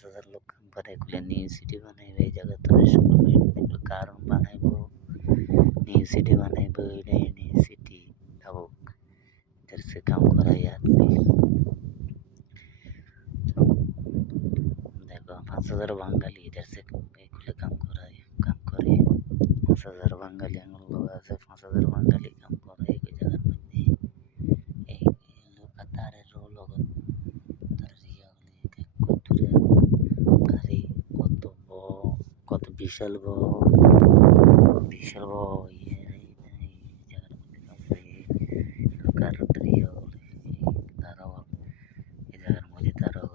5,000 লোক কাম করে এগুলো নিউ সিটি বানাইবে এই জায়গা তো এগুলো কারণ বানাইবো নিউ সিটি বানাইবো নিউ সিটি থাকুক इधर से काम कराई आदमी देखो 5,000 বাঙালি इधर से এগুলো কাম করে 5,000 বাঙালি আমার লোক আছে 5,000 বাঙালি কাম করে এই জায়গার মধ্যে এই কাতারের লগত তার কত গাড়ি কত বিশাল বড় এই জায়গার মধ্যে কাম করে কারণ তারাও এই জায়গার মধ্যে তারাও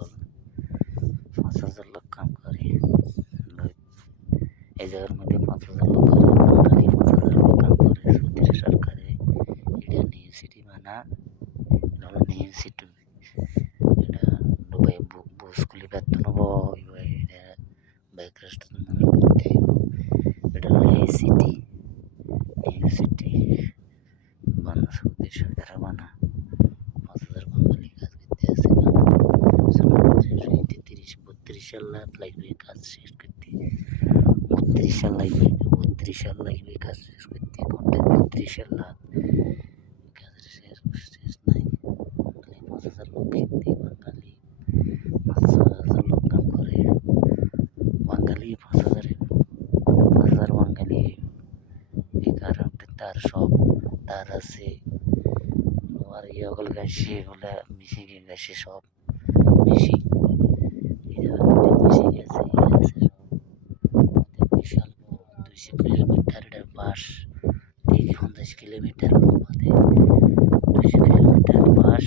5,000 লোক কাম করে এই জায়গার মধ্যে 5,000 লোক বাঙালি 5,000 লোক কাম করে সৌদি সরকারে এটা নিউ সিটি বানা এটা হলো নিউ সিটি এটা দুবাই বুসকুলি বেতন হবো এটা ব্যাকরেস্ট করতে এটা হলো এই সিটি নিউ সিটি বানা সৌদি সরকার বানা 5,000 বাঙালি কাজ করতে আছে 32 সাল লাগবে কাজ শেষ করতে 32 সাল লাগবে কাজ শেষ করতে 32 সাল কাজের শেষ নাই 5,000 লোক হিন্দি বাঙালি 5,000 লোক কাম করে বাঙালি 5,000 বাঙালি এই কারণে তার আছে আর ইয়েগুলো গাছে এগুলা মিশে গেছে সব মিশি মিশে গেছে সব বিশাল 200 কিলোমিটারের পাশ 50 কিলোমিটার লম্বা 200 কিলোমিটার পাশ